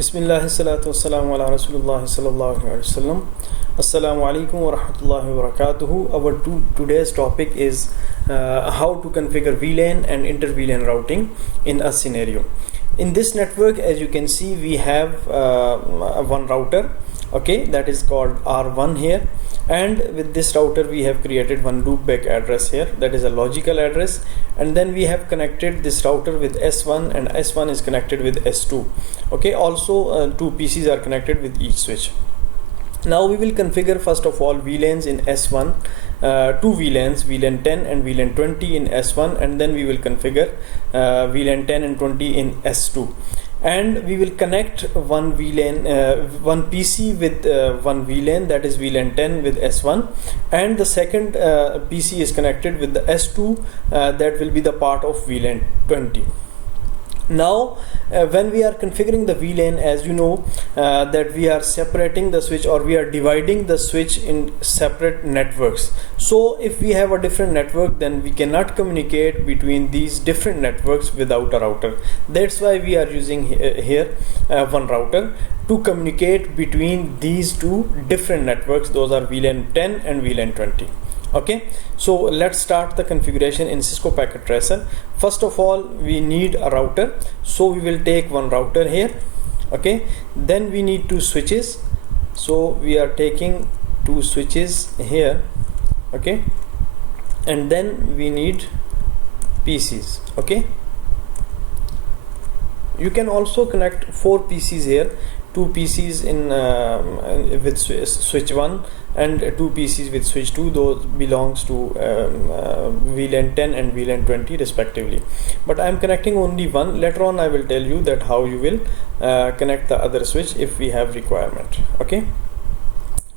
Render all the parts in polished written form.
Bismillah salatu wassalamu ala Rasulullah sallallahu alaihi wasallam. Assalamu alaikum wa rahmatullahi wa barakatuhu. Our today's topic is how to configure VLAN and inter VLAN routing in a scenario. In this network, as you can see, we have one router, okay, that is called R1 here, and with this router we have created one loopback address here, that is a logical address, and then we have connected this router with S1 and S1 is connected with S2, okay. Also two PCs are connected with each switch. Now we will configure first of all VLANs in S1, two VLANs, VLAN 10 and VLAN 20 in S1, and then we will configure VLAN 10 and 20 in S2. And we will connect one VLAN, one PC with one VLAN, that is VLAN 10 with S1, and the second PC is connected with the S2, that will be the part of VLAN 20. Now when we are configuring the VLAN, as you know that we are separating the switch, or we are dividing the switch in separate networks. So if we have a different network, then we cannot communicate between these different networks without a router. That's why we are using here one router to communicate between these two different networks. Those are VLAN 10 and VLAN 20. Okay, so let's start the configuration in Cisco Packet Tracer. First of all, we need a router, so we will take one router here, okay. Then we need two switches, so we are taking two switches here, okay. And then we need PCs, okay. You can also connect four PCs here, two PCs in with switch 1 and two PCs with switch 2. Those belongs to VLAN 10 and VLAN 20 respectively, but I am connecting only one. Later on I will tell you that how you will connect the other switch if we have requirement, okay.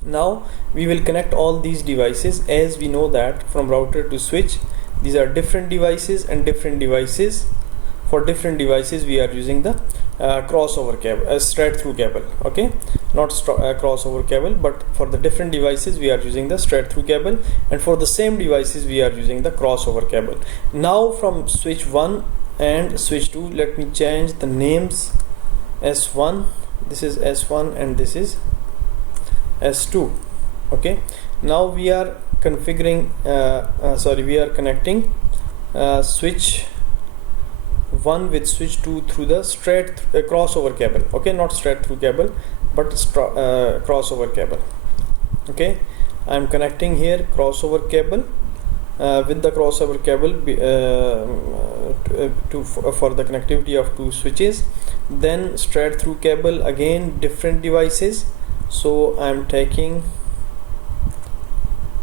Now we will connect all these devices. As we know that from router to switch, these are different devices, and different devices, for different devices we are using the crossover cable, straight through cable, okay, not crossover cable, but for the different devices we are using the straight through cable, and for the same devices we are using the crossover cable. Now from switch 1 and switch 2, let me change the names. S1, this is S1 and this is S2, okay. Now we are configuring we are connecting switch 1 with switch 2 through the straight crossover cable, okay, not straight through cable but crossover cable, okay. I am connecting here crossover cable with the crossover cable for the connectivity of two switches. Then straight through cable, again different devices, so I am taking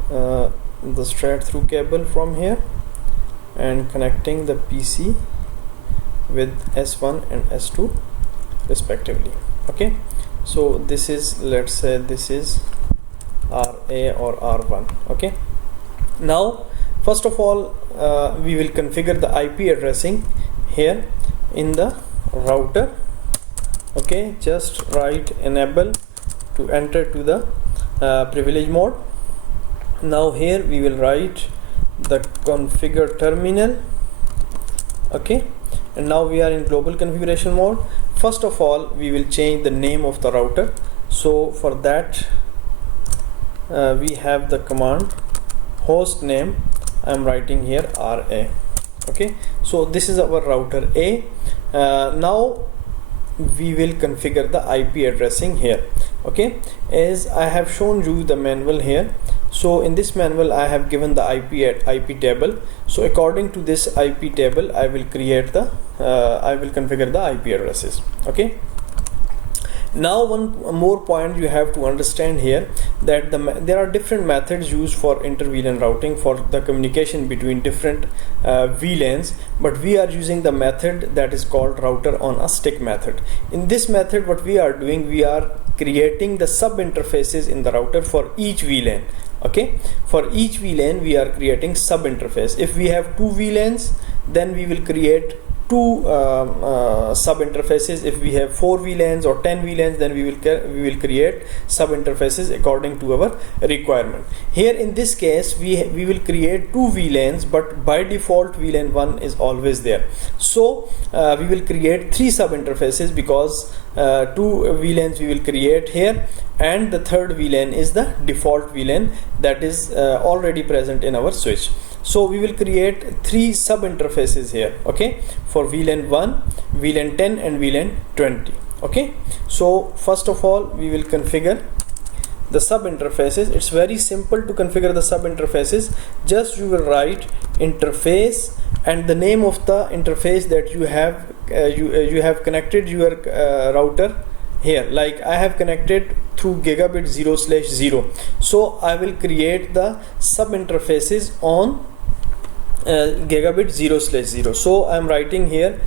the straight through cable from here and connecting the PC with S1 and S2 respectively, okay. So this is, let's say this is RA or R1, okay. Now first of all we will configure the IP addressing here in the router, okay. Just write enable to enter to the privilege mode. Now here we will write the configure terminal, okay. And now we are in global configuration mode. First of all, we will change the name of the router. So for that we have the command host name. I am writing here RA, okay. So this is our router A. Now we will configure the IP addressing here, okay. As I have shown you the manual here, so in this manual I have given the IP table. So according to this IP table I will create the I will configure the IP addresses, okay. Now one more point you have to understand here, that there are different methods used for inter VLAN routing for the communication between different VLANs, but we are using the method that is called router on a stick method. In this method what we are doing, we are creating the sub interfaces in the router for each VLAN, okay. For each VLAN we are creating sub interface. If we have two VLANs, then we will create two sub interfaces. If we have 4 VLANs or 10 VLANs, then we will create sub interfaces according to our requirement. Here in this case we will create 2 VLANs, but by default VLAN 1 is always there. So we will create 3 sub interfaces, because 2 VLANs we will create here, and the third VLAN is the default VLAN that is already present in our switch. So we will create 3 sub interfaces here, okay, for VLAN 1, VLAN 10 and VLAN 20. Okay, so first of all we will configure the sub interfaces. It's very simple to configure the sub interfaces. Just you will write interface and the name of the interface that you have you have connected your router here. Like I have connected through gigabit 0/0, so I will create the sub interfaces on gigabit 0/0. So I'm writing here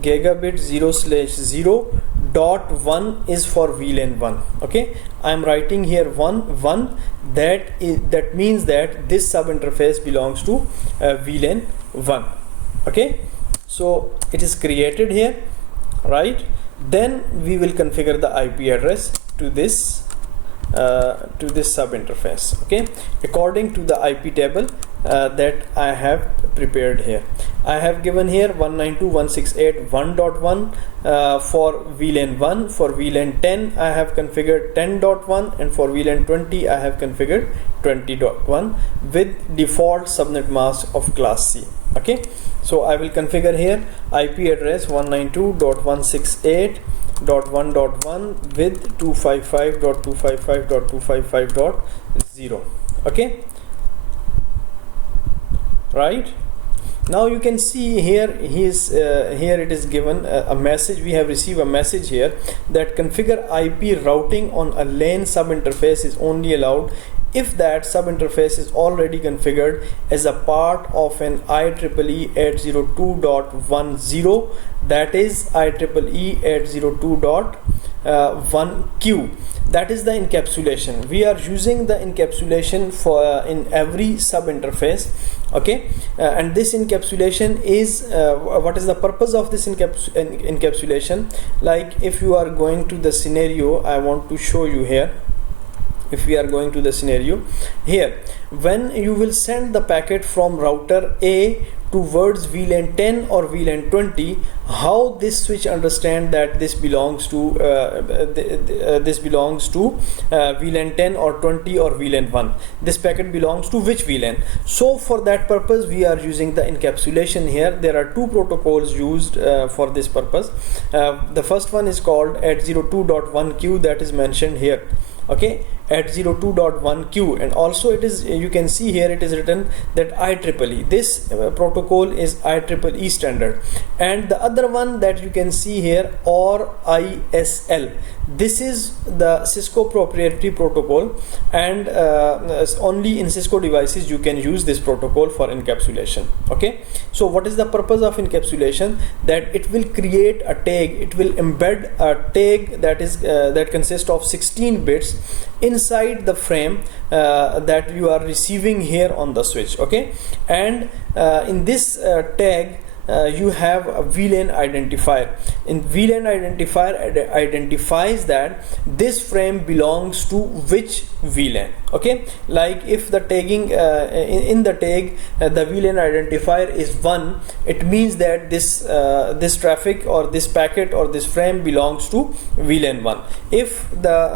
gigabit 0/0.1 is for VLAN 1. Okay, I'm writing here 1 that means that this sub interface belongs to VLAN 1. Okay, so it is created here, right? Then we will configure the IP address to this sub interface, okay, according to the IP table that I have prepared here. I have given here 192.168.1.1 for VLAN 1. For VLAN 10 I have configured 10.1, and for VLAN 20 I have configured 20.1 with default subnet mask of class C. Okay, so I will configure here IP address 192.168.1.1 with 255.255.255.0. okay, right? Now you can see here here it is given a message. We have received a message here that configure IP routing on a LAN sub interface is only allowed if that sub interface is already configured as a part of an IEEE 802.10, that is IEEE 802.1Q. that is the encapsulation. We are using the encapsulation for in every sub interface. Okay, and this encapsulation is what is the purpose of this encapsulation? Like if you are going to the scenario, I want to show you here. If we are going to the scenario here, when you will send the packet from router A towards VLAN 10 or VLAN 20, how this switch understand that this belongs to VLAN 10 or 20 or VLAN 1? This packet belongs to which VLAN? So for that purpose we are using the encapsulation here. There are 2 protocols used for this purpose. The first one is called 802.1Q, that is mentioned here. Okay, 802.1Q, and also it is, you can see here it is written that IEEE. This protocol is IEEE standard, and the other one that you can see here, or ISL. This is the Cisco proprietary protocol, and only in Cisco devices you can use this protocol for encapsulation. Okay, so what is the purpose of encapsulation? That it will create a tag, it will embed a tag that is that consists of 16 bits inside the frame that you are receiving here on the switch. Okay, and in this tag you have a VLAN identifier. In VLAN identifier identifies that this frame belongs to which VLAN. Okay, like if the tagging in the tag the VLAN identifier is 1, it means that this this traffic or this packet or this frame belongs to VLAN 1. If the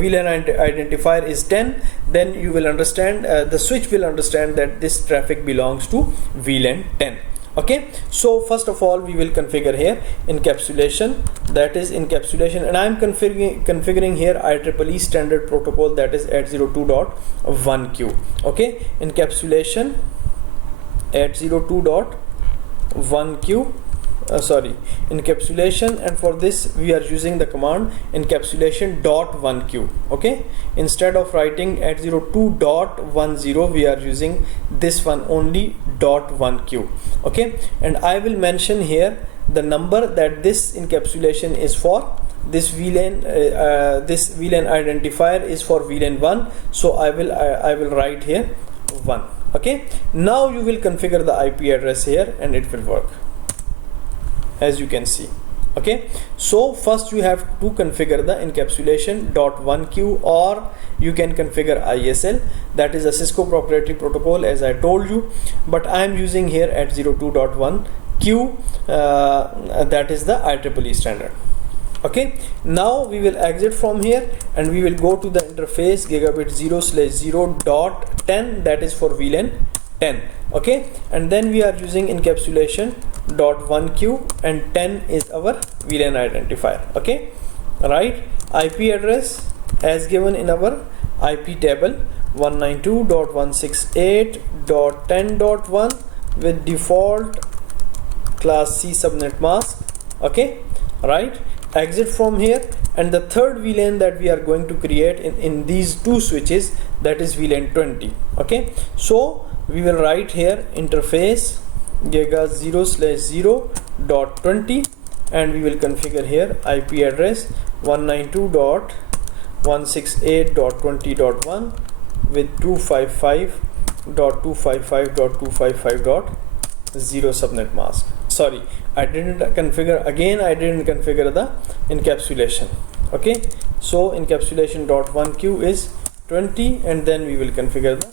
VLAN identifier is 10, then you will understand, the switch will understand that this traffic belongs to VLAN 10. Okay, so first of all we will configure here encapsulation, that is encapsulation, and I am configuring here IEEE standard protocol, that is 802.1Q. okay, encapsulation 802.1Q encapsulation, and for this we are using the command encapsulation.1Q. okay, instead of writing 802.10 we are using this one only .1Q. okay, and I will mention here the number that this encapsulation is for. This VLAN identifier is for VLAN 1, so I will write here 1. okay, now you will configure the IP address here and it will work. as you can see. Okay, so first you have to configure the encapsulation .1q, or you can configure ISL, that is a Cisco proprietary protocol, as I told you, but I am using here at 02.1q, that is the IEEE standard. Okay, now we will exit from here and we will go to the interface gigabit 0/0.10, that is for VLAN 10. Okay, and then we are using encapsulation .1q, and 10 is our VLAN identifier. Okay, right, IP address as given in our IP table 192.168.10.1 with default class C subnet mask. Okay, right, exit from here, and the third VLAN that we are going to create in these two switches, that is VLAN 20. Okay, so we will write here interface giga 0/0.20, and we will configure here IP address 192.168.20.1 with 255.255.255.0 subnet mask. Sorry, I didn't configure the encapsulation. Okay, so encapsulation .1q is 20, and then we will configure the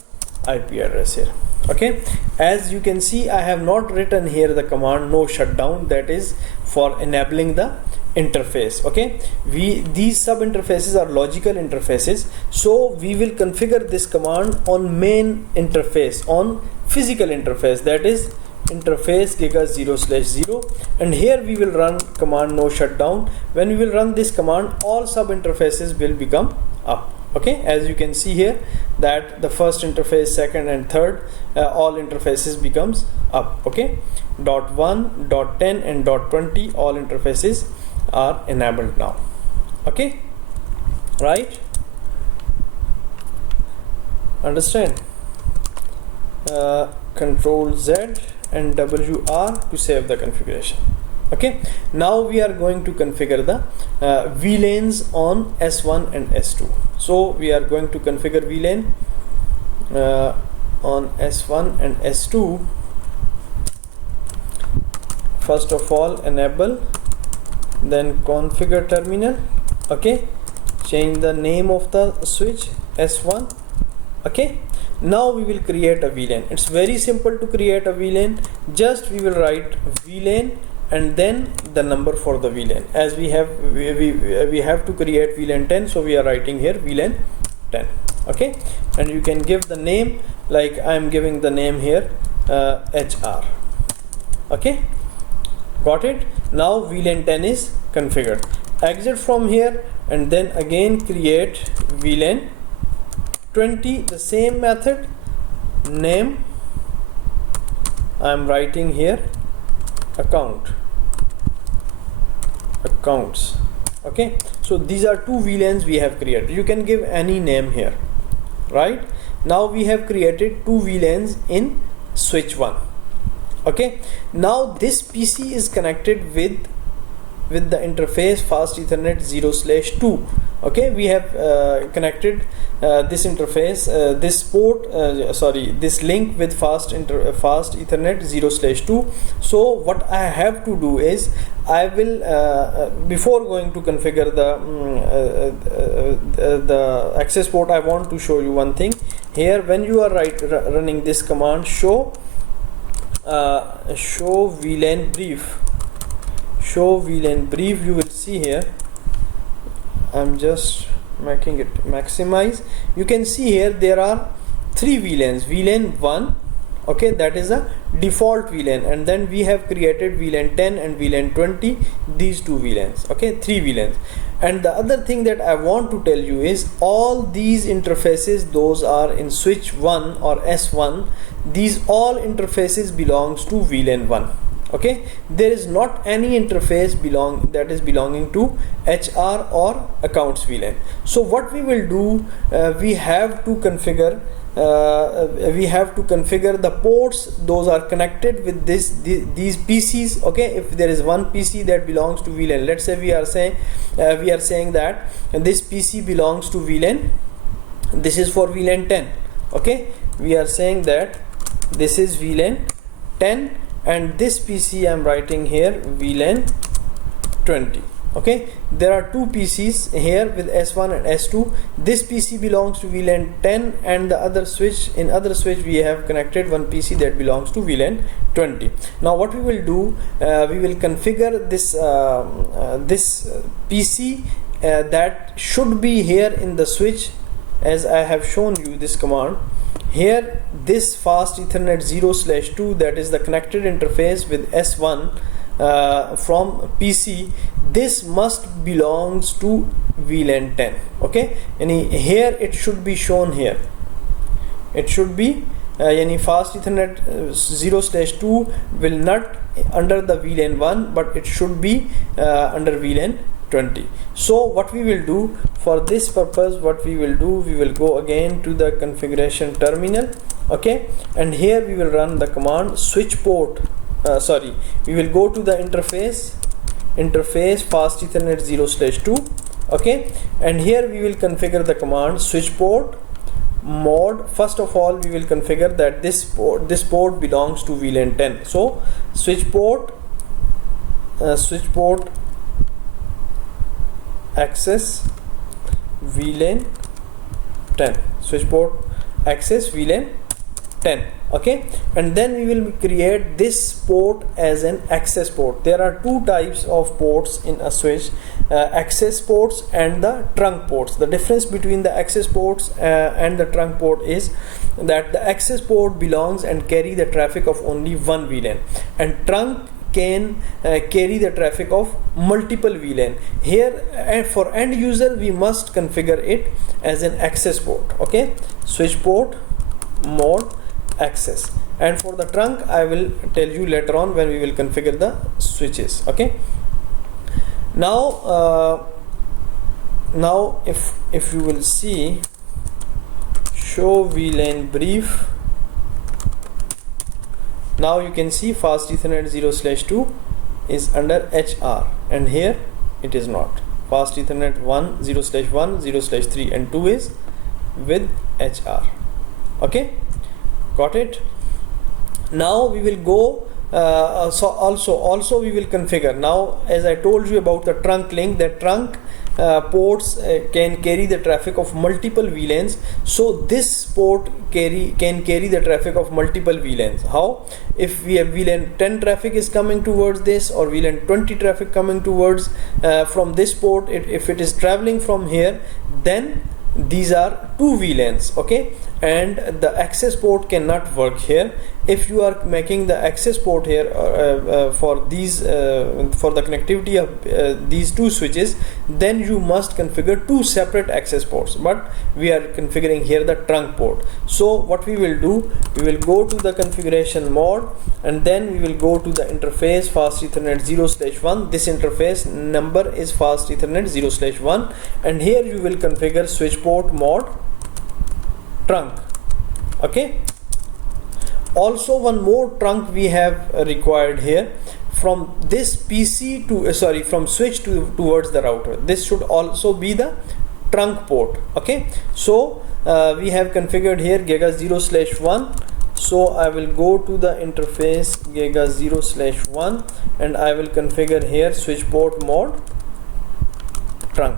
IP address here. Okay, as you can see, I have not written here the command no shutdown, that is for enabling the interface. Okay, these sub interfaces are logical interfaces, so we will configure this command on main interface, on physical interface, that is interface giga 0/0, and here we will run command no shutdown. When we will run this command, all sub interfaces will become up. Okay, as you can see here that the first interface, second and third, all interfaces becomes up. Okay, .1, .10 and .20, all interfaces are enabled now. Okay, right, understand? Control Z and WR to save the configuration. Okay, now we are going to configure the VLANs on S1 and S2. So we are going to configure VLAN on S1 and S2. First of all, enable, then configure terminal. Okay, change the name of the switch S1. Okay, now we will create a VLAN. It's very simple to create a VLAN. Just we will write VLAN and then the number for the VLAN, as we have to create VLAN 10, so we are writing here VLAN 10. Okay, and you can give the name, like I am giving the name here HR. Okay, got it? Now VLAN 10 is configured. Exit from here and then again create VLAN 20, the same method, name I am writing here accounts. Okay, so these are two VLANs we have created. You can give any name here. Right, now we have created two VLANs in switch 1. Okay, now this PC is connected with the interface fast Ethernet 0/2. Okay, we have connected this interface, this port, this link with fast Ethernet 0/2. So what I have to do is, I will before going to configure the access port, I want to show you one thing here. When you are running this command, show VLAN brief, you will see here, I'm just making it maximize. You can see here there are three VLANs. VLAN 1, okay, that is a default VLAN, and then we have created VLAN 10 and VLAN 20, these two VLANs. Okay, three VLANs. And the other thing that I want to tell you is, all these interfaces, those are in switch 1 or S1, these all interfaces belongs to VLAN 1. Okay, there is not any interface belonging to HR or accounts VLAN. So what we will do, we have to configure the ports, those are connected with these PCs. Okay, if there is one PC that belongs to VLAN, let's say we are saying that this PC belongs to VLAN, this is for VLAN 10. Okay, we are saying that this is VLAN 10 and this PC I'm writing here VLAN 20. Okay, there are two PCs here with S1 and S2. This PC belongs to VLAN 10, and the other switch, in other switch we have connected one PC that belongs to VLAN 20. Now what we will do, we will configure this this PC that should be here in the switch, as I have shown you this command. Here this fast Ethernet 0/2, that is the connected interface with S1 from PC, this must belongs to VLAN 10. Okay, and here it should be shown here. It should be fast Ethernet 0/2 will not under the VLAN 1, but it should be under VLAN 20. So what we will do for this purpose, what we will do, we will go again to the configuration terminal. Okay, and here we will run the command switch port. We will go to the interface fast Ethernet 0/2. Okay, and here we will configure the command switch port mod. First of all, we will configure that this port belongs to VLAN 10. So switch port access VLAN 10, switch port access VLAN 10. Okay, and then we will create this port as an access port. There are two types of ports in a switch, access ports and the trunk ports. The difference between the access ports and the trunk port is that the access port belongs and carry the traffic of only one VLAN, and trunk can carry the traffic of multiple VLAN. Here for end user we must configure it as an access port. Okay, switch port mod access, and for the trunk I will tell you later on when we will configure the switches. Okay, now if you will see, show VLAN brief, now you can see fast Ethernet 0/2 is under HR, and here it is not. Fast Ethernet 1 0/1 0/3 and 2 is with HR. Okay, got it? Now we will go so also we will configure. Now as I told you about the trunk link, that trunk ports can carry the traffic of multiple VLANs. So this port can carry the traffic of multiple VLANs. How? If we have VLAN 10 traffic is coming towards this, or VLAN 20 traffic coming towards from this port, if it is traveling from here, then these are two VLANs. Okay, and the access port cannot work here. If you are making the access port here for these for the connectivity of these two switches, then you must configure two separate access ports, but we are configuring here the trunk port. So what we will do, we will go to the configuration mode, and then we will go to the interface fast Ethernet 0/1. This interface number is fast Ethernet 0/1, and here you will configure switch port mod trunk. Okay, also one more trunk we have required here from this PC to from switch towards the router. This should also be the trunk port. Okay, so we have configured here Giga 0/1. So I will go to the interface Giga 0/1, and I will configure here switch port mod trunk.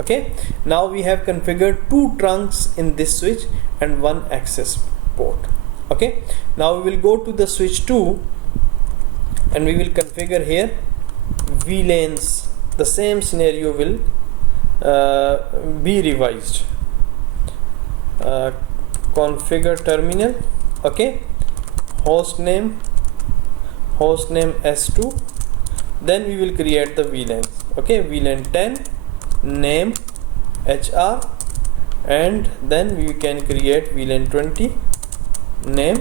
Okay, now we have configured two trunks in this switch and one access port. Okay, now we will go to the switch 2, and we will configure here VLANs. The same scenario will be revised. Configure terminal. Okay, host name S2, then we will create the VLANs. Okay, VLAN 10 name HR, and then we can create VLAN 20 name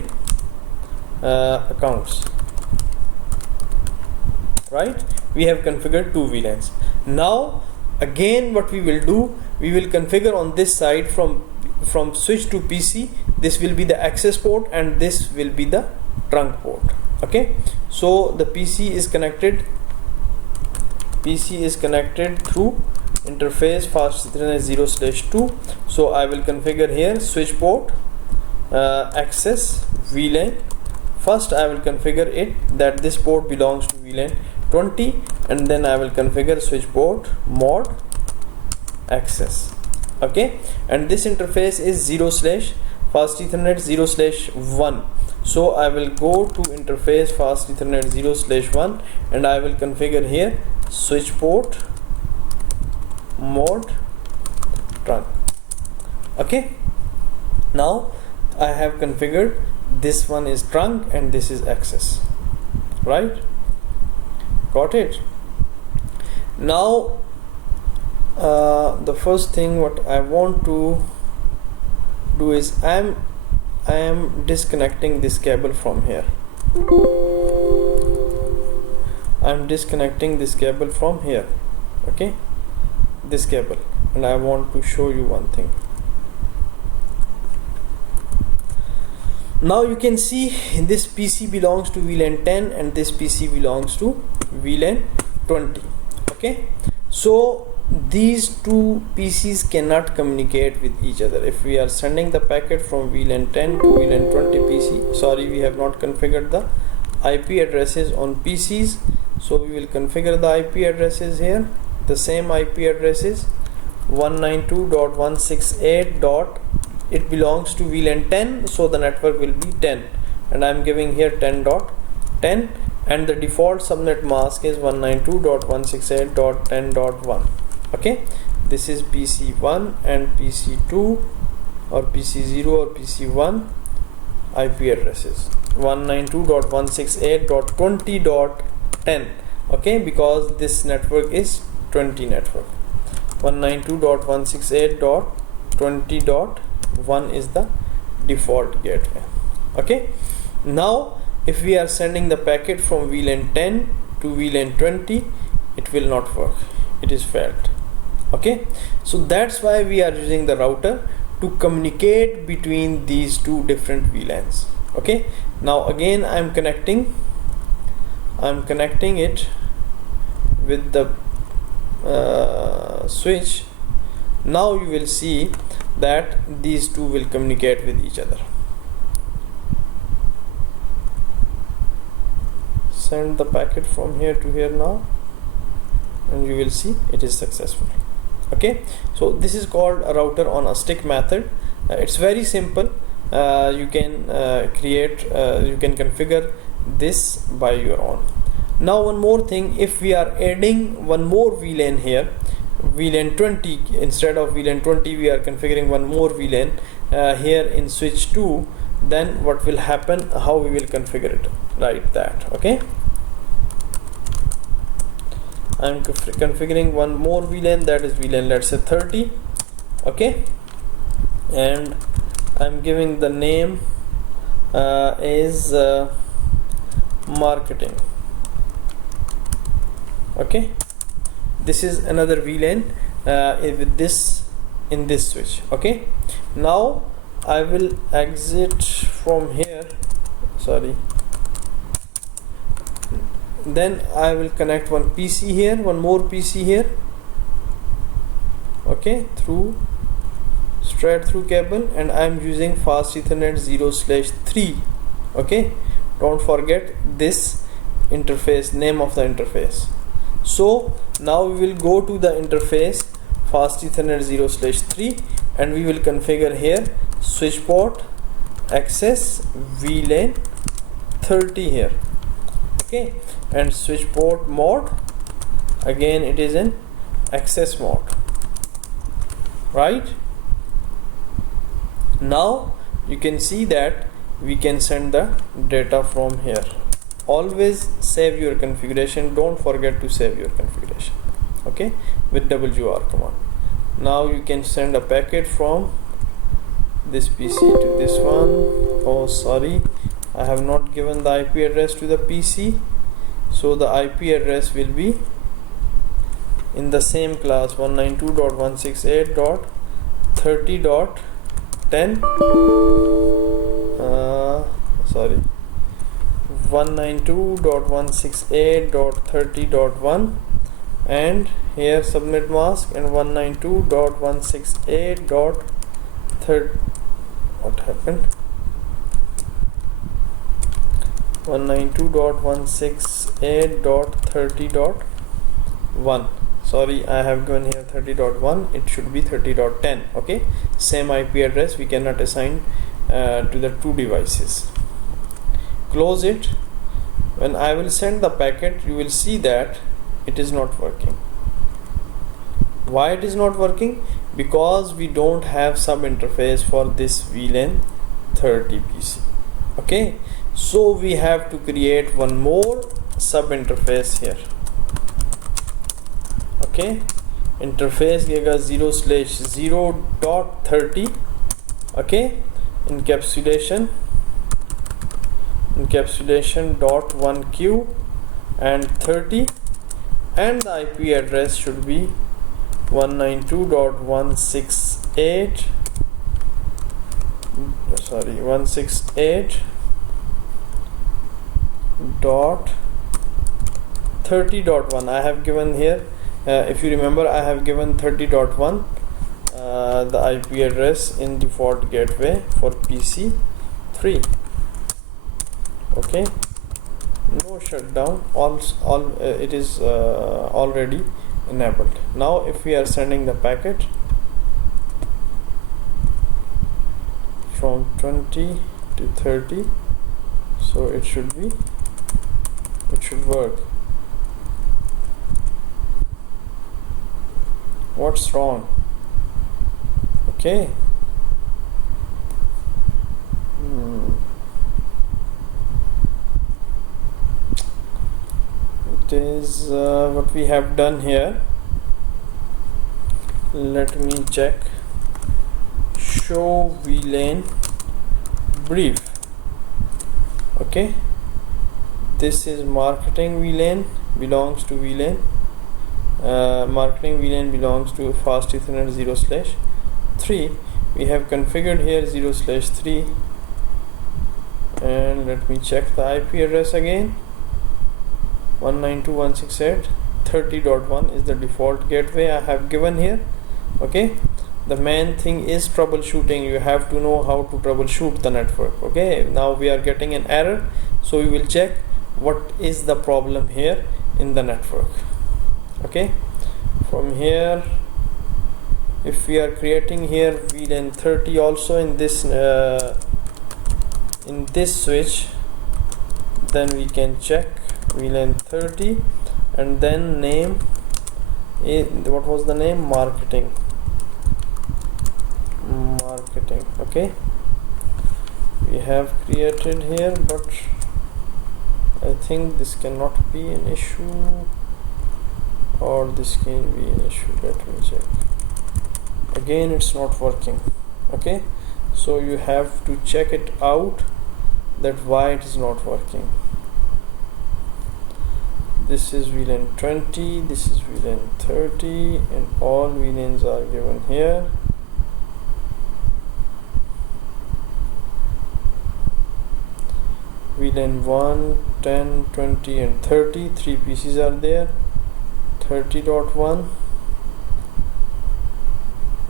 accounts. Right, we have configured two VLANs. Now again what we will do, we will configure on this side from switch to PC. This will be the access port, and this will be the trunk port. Okay, so the PC is connected through interface fast Ethernet 0/2. So I will configure here switch port access VLAN first I will configure it that this port belongs to VLAN 20, and then I will configure switch port mod access. Okay, and this interface is 0/ fast Ethernet 0/1. So I will go to interface fast Ethernet 0/1 and I will configure here switch port mod trunk. Okay, now I have configured this one is trunk and this is access, right? Got it? Now the first thing what I want to do is I am disconnecting this cable from here. I'm disconnecting this cable from here. Okay, this cable, and I want to show you one thing. Now you can see this PC belongs to VLAN 10 and this PC belongs to VLAN 20. Okay, so these two PCs cannot communicate with each other. If we are sending the packet from VLAN 10 to VLAN 20 PC, sorry, we have not configured the IP addresses on PCs, so we will configure the IP addresses here. The same IP address is 192.168. It belongs to VLAN 10, so the network will be 10, and I am giving here 10.10, and the default subnet mask is 192.168.10.1. okay, this is PC1 and PC2 or PC0 or PC1 IP addresses 192.168.20.10. okay, because this network is 20 network. 192.168.20.1 is the default gateway. Okay, now if we are sending the packet from VLAN 10 to VLAN 20, it will not work, it is failed. Okay, so that's why we are using the router to communicate between these two different VLANs. Okay, now again I'm connecting it with the switch. Now you will see that these two will communicate with each other. Send the packet from here to here now, and you will see it is successful. Okay, so this is called a router on a stick method. It's very simple. You can you can configure this by your own. Now one more thing, if we are adding one more VLAN here, VLAN 20, instead of VLAN 20 we are configuring one more VLAN here in switch 2, then what will happen, how we will configure it, like that. Okay, I'm configuring one more VLAN, that is VLAN, let's say 30. Okay, and I'm giving the name is marketing. Okay, this is another VLAN with this in this switch. Okay, now I will exit from here, sorry, then I will connect one PC here, one more PC here. Okay, straight through cable, and I am using fast Ethernet 0/3. Okay, don't forget this interface, name of the interface. So now we will go to the interface fast Ethernet 0/3 and we will configure here switch port access VLAN 30 here. Okay, and switch port mode, again it is in access mode, right? Now you can see that we can send the data from here. Always save your configuration, don't forget to save your configuration. Okay, with WR command. Now you can send a packet from this PC to this one. Oh sorry, I have not given the IP address to the PC, so the IP address will be in the same class 192.168.30.10 sorry, 192.168.30.1, and here subnet mask and 192.168.30. what happened, 192.168.30.1. sorry, I have given here 30.1, it should be 30.10. okay, same IP address, we cannot assign to the two devices. Close it. When I will send the packet, you will see that it is not working. Why it is not working? Because we don't have sub interface for this VLAN 30 PC. okay, so we have to create one more sub interface here. okay, interface giga 0/0.30. okay, encapsulation .1q and 30, and the IP address should be 192.168.30.1. I have given here, if you remember, I have given 30.1 the IP address in default gateway for PC3. okay, no shutdown, it is already enabled. Now if we are sending the packet from 20 to 30, so it should work. What's wrong? okay, it is what we have done here. Let me check. Show VLAN brief. okay, this is marketing VLAN belongs to VLAN. Marketing VLAN belongs to fast Ethernet 0/3. we have configured here 0/3, and let me check the IP address again. 192.168.30.1 is the default gateway I have given here. okay, the main thing is troubleshooting. You have to know how to troubleshoot the network. okay, now we are getting an error, so we will check what is the problem here in the network. okay, from here, if we are creating here VLAN 30 also in this switch, then we can check VLAN 30 and then name what was the name? Marketing. okay, we have created here, but I think this cannot be an issue, or this can be an issue. Let me check again. It's not working. okay, so you have to check it out, that why it is not working. This is VLAN 20, this is VLAN 30, and all VLANs are given here. VLAN 1, 10, 20 and 30, 3 PCs are there. 30.1.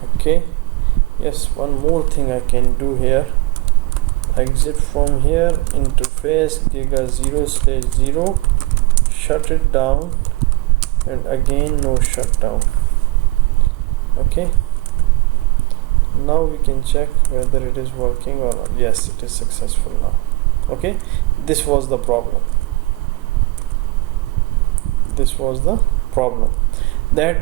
okay, yes, one more thing I can do here. Exit from here, interface giga 0/0, shut it down, and again no shutdown. okay, now we can check whether it is working or not. Yes, it is successful now. okay, this was the problem. That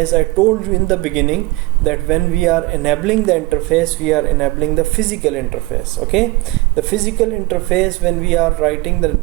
as I told you in the beginning, that when we are enabling the interface, we are enabling the physical interface. okay, the physical interface, when we are writing the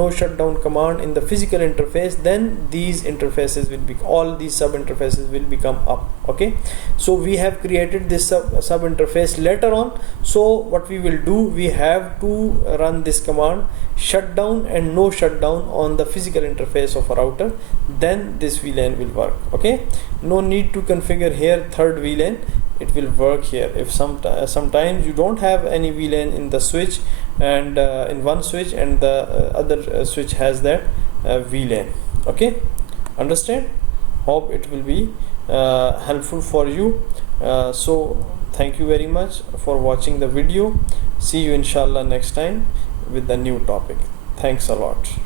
no shutdown command in the physical interface, then these interfaces will be, all these sub interfaces will become up. okay, so we have created this sub interface later on. So what we will do, we have to run this command shutdown and no shutdown on the physical interface of a router, then this VLAN will work. okay, no need to configure here third VLAN, it will work here. If sometimes you don't have any VLAN in the switch, and in one switch, and the other switch has that VLAN. okay, understand? Hope it will be helpful for you. So thank you very much for watching the video. See you inshallah next time with the new topic. Thanks a lot.